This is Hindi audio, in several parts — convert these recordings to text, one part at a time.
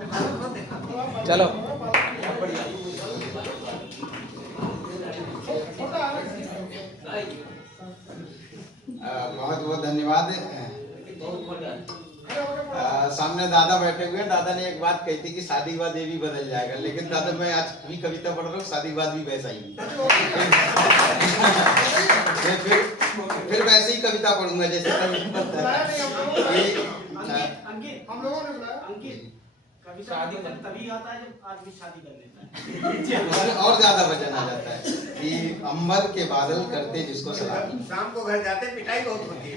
चलो बहुत बहुत धन्यवाद। सामने दादा बैठे हुए हैं। दादा ने एक बात कही थी कि शादी के बाद ये भी बदल जाएगा, लेकिन दादा मैं आज भी कविता पढ़ रहा हूँ, शादी के बाद भी वैसा ही फिर वैसे ही कविता पढ़ूंगा जैसे हम लोगों ने बुलाया शादी तभी आता है जब आदमी शादी कर लेता है। और ज्यादा वजन आ जाता है कि अंबर के बादल करते जिसको सलामी। शाम को घर जाते पिटाई बहुत होती है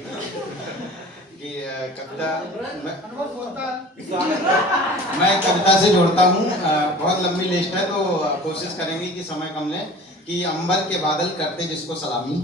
कि कविता मैं कविता से जोड़ता हूँ। बहुत लंबी लिस्ट है तो कोशिश करेंगे कि समय कम लें। कि अंबर के बादल करते जिसको सलामी,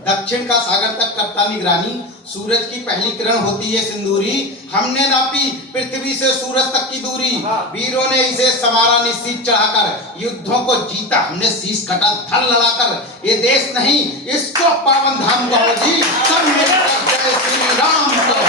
दक्षिण का सागर तक करता निगरानी, सूरज की पहली किरण होती है सिंदूरी, हमने नापी पृथ्वी से सूरज तक की दूरी, वीरों ने इसे संवारा निश्चित चढ़ाकर, युद्धों को जीता हमने शीश कटा धड़ लड़ाकर, ये देश नहीं इसको पावन धाम कहो जी, सब मिलकर जय श्री राम कहो,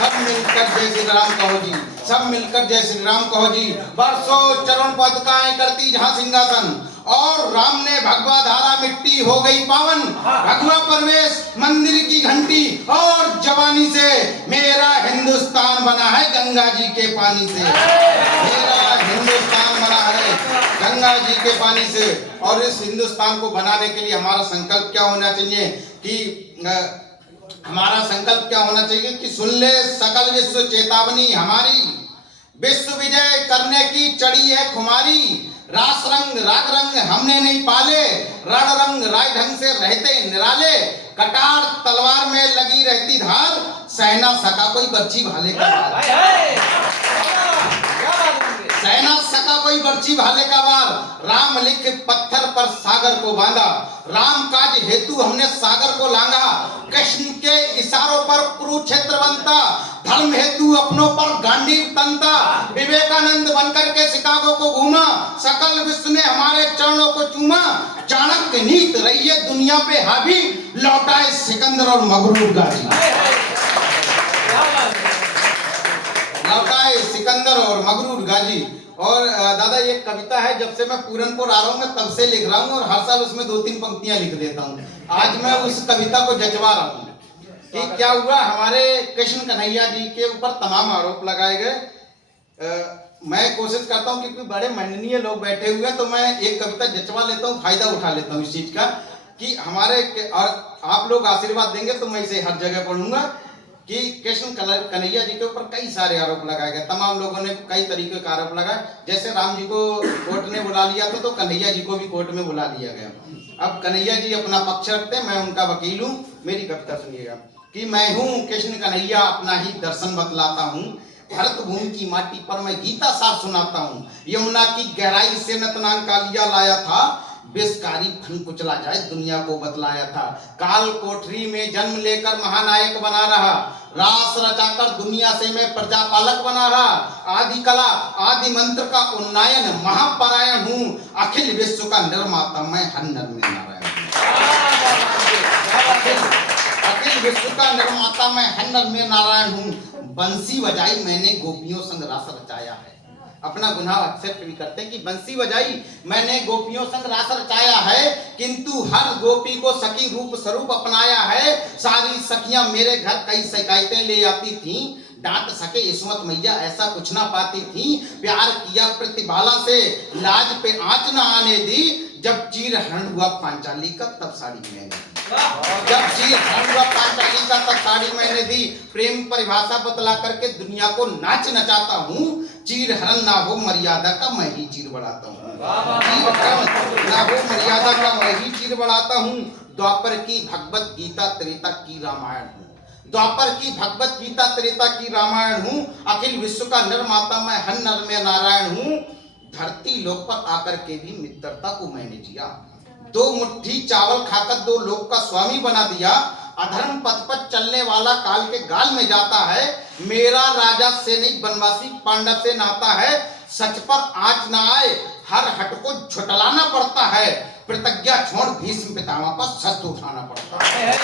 सब मिलकर जय श्री राम कहो जी, सब मिलकर जय श्री राम कहो जी। वर्षों चरण पदकाएं करती जहां सिंहासन, और राम ने भगवा धारा मिट्टी हो गई पावन, भगवा प्रवेश मंदिर की घंटी, और जवानी से मेरा हिंदुस्तान बना है गंगा जी के पानी से, मेरा हिंदुस्तान बना है गंगा जी के पानी से। और इस हिंदुस्तान को बनाने के लिए हमारा संकल्प क्या होना चाहिए कि हमारा संकल्प क्या होना चाहिए कि सुन ले सकल विश्व चेतावनी हमारी, विश्व विजय करने की चढ़ी है खुमारी, रास रंग राग रंग हमने नहीं पाले, रण रंग राय ढंग से रहते निराले, कटार तलवार में लगी रहती धार, सहना सका कोई बर्छी भाले का वार, सहना सका कोई बर्छी भाले का वार, राम लिख पत्थर पर सागर को बांधा, राम काज हेतु हमने सागर को लांगा, कृष्ण के इशारों पर कुरुक्षेत्र बनता, धर्म हेतु अपनों पर गांडीव तनता, विवेकानंद बनकर के शिकागो को घूमा, सकल विश्व ने हमारे चरणों को चूमा, चाणक्य नीत रही है दुनिया पे हावी, लौटाए सिकंदर और मगरूर गाजी, लौटाए सिकंदर और मगरूर गाजी। और दादा ये कविता है, जब से मैं पूरनपुर आ रहा हूँ मैं तब से लिख रहा हूँ, और हर साल उसमें 2-3 पंक्तियां लिख देता हूँ। आज मैं उस कविता को जचवा रहा हूँ कि क्या हुआ, हमारे कृष्ण कन्हैया जी के ऊपर तमाम आरोप लगाए गए। मैं कोशिश करता हूँ क्योंकि बड़े माननीय लोग बैठे हुए हैं तो मैं एक कविता जचवा लेता हूँ, फायदा उठा लेता हूँ इस चीज का कि हमारे, और आप लोग आशीर्वाद देंगे तो मैं इसे हर जगह पढ़ूंगा कि कृष्ण कन्हैया जी के ऊपर कई सारे आरोप लगाए गए। तमाम लोगों ने कई तरीके का आरोप लगाया, जैसे राम जी को कोर्ट ने बुला लिया था तो कन्हैया जी को भी कोर्ट में बुला लिया गया। अब कन्हैया जी अपना पक्ष रखते हैं, मैं उनका वकील हूँ। मेरी कविता सुनिएगा कि मैं हूँ कृष्ण कन्हैया अपना ही दर्शन बतलाता हूँ, भरत भूमि की माटी पर मैं गीता सार सुनाता हूँ, यमुना की गहराई से नतनांग कालिया लाया था, बेसकारी फन कुचला जाए दुनिया को बतलाया था, काल कोठरी में जन्म लेकर महानायक बना रहा, रास रचाकर दुनिया से मैं प्रजापालक बना रहा, आदि कला आदि मंत्र का उन्नयन महापरायण हूँ, अखिल विश्व का निर्माता मैं हर नर में नारायण हूँ, अखिल विश्व का निर्माता मैं हर नर में नारायण हूँ, बंसी बजाई मैंने गोपियों संग रास रचाया है। अपना गुनाह एक्सेप्ट भी करते हैं कि बंसी बजाई मैंने गोपियों संग रास रचाया है, किंतु हर गोपी को सखी रूप स्वरूप अपनाया है, सारी सखियां मेरे घर कई शिकायतें ले आती थीं, डांट सके इस्मत मैया ऐसा कुछ ना पाती थी, प्यार किया प्रतिभाला से लाज पे आंच ना आने दी, जब चीर हरण हुआ पांचाली का तब साड़ी मैंने दी, जब चीर हरण हुआ पांचाली का तब साड़ी मैंने दी, प्रेम परिभाषा बतला करके दुनिया को नाच नचाता हूँ, चीर हरण ना हो मर्यादा का मैं ही चीर बढ़ाता हूँ, ना हो मर्यादा का मैं ही चीर बढ़ाता हूँ, द्वापर की भगवत गीता त्रेता की रामायण हूँ, द्वापर की भगवत गीता त्रेता की रामायण हूँ, अखिल विश्व का निर्माता मैं हर नर में नारायण हूँ, धरती लोक पर आकर के भी मित्रता को मैंने जिया, 2 मुट्ठी चावल खाकर 2 लोक का स्वामी बना दिया, अधर्म पथ पर चलने वाला काल के गाल में जाता है, मेरा राजा से नहीं बनवासी पांडव से नाता है, सच पर आंच ना आए हर हट को झुटलाना पड़ता है, प्रतिज्ञा छोड़ भीष्म पितामह पर शस्त्र उठाना पड़ता है।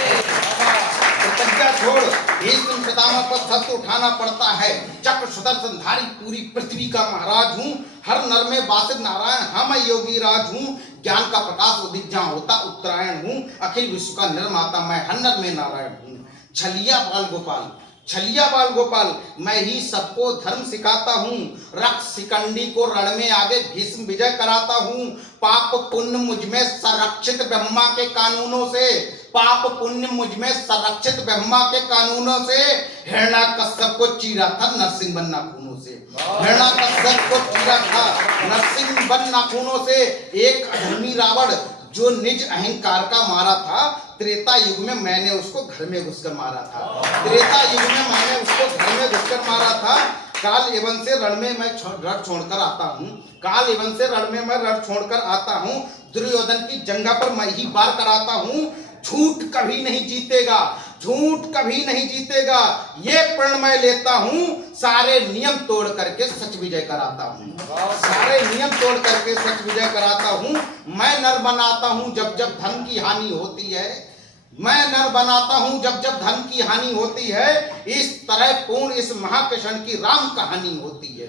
प्रतिज्ञा छोड़ भीष्म पितामह पर शस्त्र उठाना पड़ता है। चक्र सुदर्शनधारी पूरी पृथ्वी का महाराज हूँ, हर नर में वासित नारायण, हम योगी राज हूँ, ज्ञान का प्रकाश उदित जहाँ होता उत्तरायण हूँ, अखिल विश्व का निर्माता मैं, हर नर में नारायण हूँ। छलिया बाल गोपाल, छलिया बाल गोपाल, मैं ही सबको धर्म सिखाता हूँ, रक्त शिकंडी को रण में आगे भीष्म विजय कराता हूँ। पाप पुण्य मुझमें संरक्षित ब्रह्मा के कानूनों से, पाप पुण्य मुझमें संरक्षित ब्रह्मा के कानूनों से, हिरण्याकश्यप को चीरा था नरसिंह बन नाखूनों से, हिरण्याकश्यप को चीरा था नरसिंह बन नाखूनों से। एक अधर्मी रावण जो निज अहंकार का मारा था, त्रेता युग में मैंने उसको घर में घुसकर मारा था, त्रेता युग में मैंने उसको घर में घुसकर मारा था। काल एवं से रण में मैं रण छोड़कर आता हूँ, काल एवं से रण में मैं रण छोड़कर आता हूँ, दुर्योधन की जंगा पर मैं ही वार कराता हूँ। झूठ कभी नहीं जीतेगा, झूठ कभी नहीं जीतेगा, ये प्रण मैं लेता हूँ, सारे नियम तोड़ करके सच विजय कराता हूँ, सारे नियम तोड़ करके सच विजय कराता हूँ। मैं नर बनाता हूँ जब जब धन की हानि होती है, मैं नर बनाता हूँ जब जब धन की हानि होती है, इस तरह पूर्ण इस महाकृष्ण की राम कहानी होती है।